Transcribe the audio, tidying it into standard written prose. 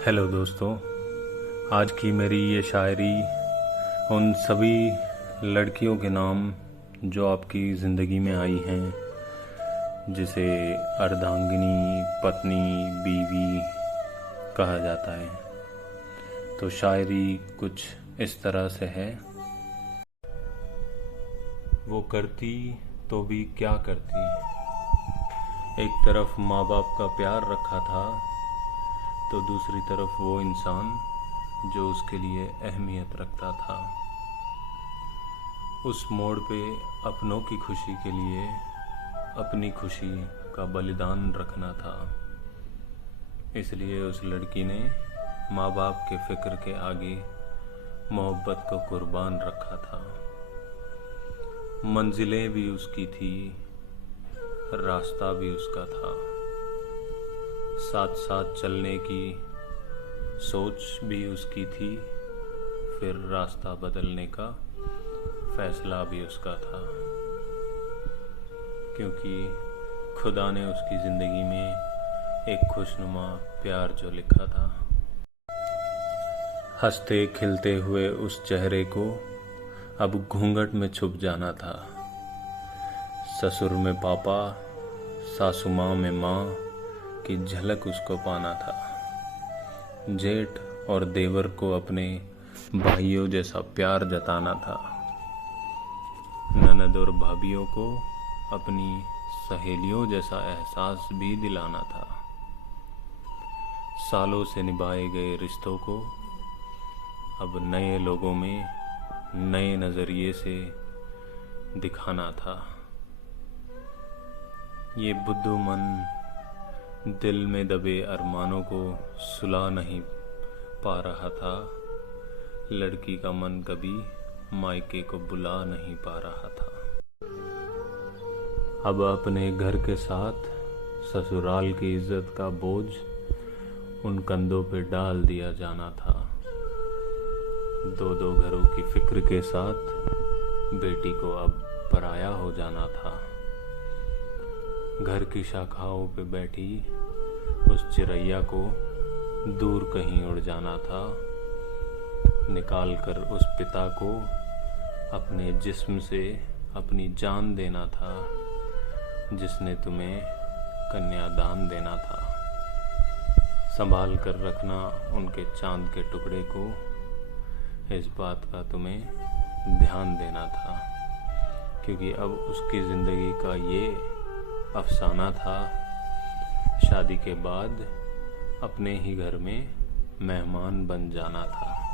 Hello दोस्तों, आज की मेरी ये शायरी उन सभी लड़कियों के नाम जो आपकी ज़िंदगी में आई हैं, जिसे अर्धांगिनी, पत्नी, बीवी कहा जाता है। तो शायरी कुछ इस तरह से है। वो करती तो भी क्या करती, एक तरफ माँ बाप का प्यार रखा था, तो दूसरी तरफ वो इंसान जो उसके लिए अहमियत रखता था। उस मोड़ पे अपनों की खुशी के लिए अपनी खुशी का बलिदान रखना था। इसलिए उस लड़की ने माँ बाप के फिक्र के आगे मोहब्बत को कुर्बान रखा था। मंजिलें भी उसकी थी, रास्ता भी उसका था, साथ साथ चलने की सोच भी उसकी थी, फिर रास्ता बदलने का फैसला भी उसका था, क्योंकि खुदा ने उसकी ज़िंदगी में एक खुशनुमा प्यार जो लिखा था। हंसते खिलते हुए उस चेहरे को अब घूंघट में छुप जाना था। ससुर में पापा, सासू माँ में माँ की झलक उसको पाना था। जेठ और देवर को अपने भाइयों जैसा प्यार जताना था। ननद और भाभियों को अपनी सहेलियों जैसा एहसास भी दिलाना था। सालों से निभाए गए रिश्तों को अब नए लोगों में नए नज़रिए से दिखाना था। ये बुद्धू मन दिल में दबे अरमानों को सुला नहीं पा रहा था। लड़की का मन कभी मायके को बुला नहीं पा रहा था। अब अपने घर के साथ ससुराल की इज्जत का बोझ उन कंधों पे डाल दिया जाना था। दो दो घरों की फिक्र के साथ बेटी को अब पराया हो जाना था। घर की शाखाओं पे बैठी उस चिरैया को दूर कहीं उड़ जाना था। निकाल कर उस पिता को अपने जिस्म से अपनी जान देना था, जिसने तुम्हें कन्यादान देना था। संभाल कर रखना उनके चांद के टुकड़े को, इस बात का तुम्हें ध्यान देना था, क्योंकि अब उसकी ज़िंदगी का ये अफसाना था। शादी के बाद अपने ही घर में मेहमान बन जाना था।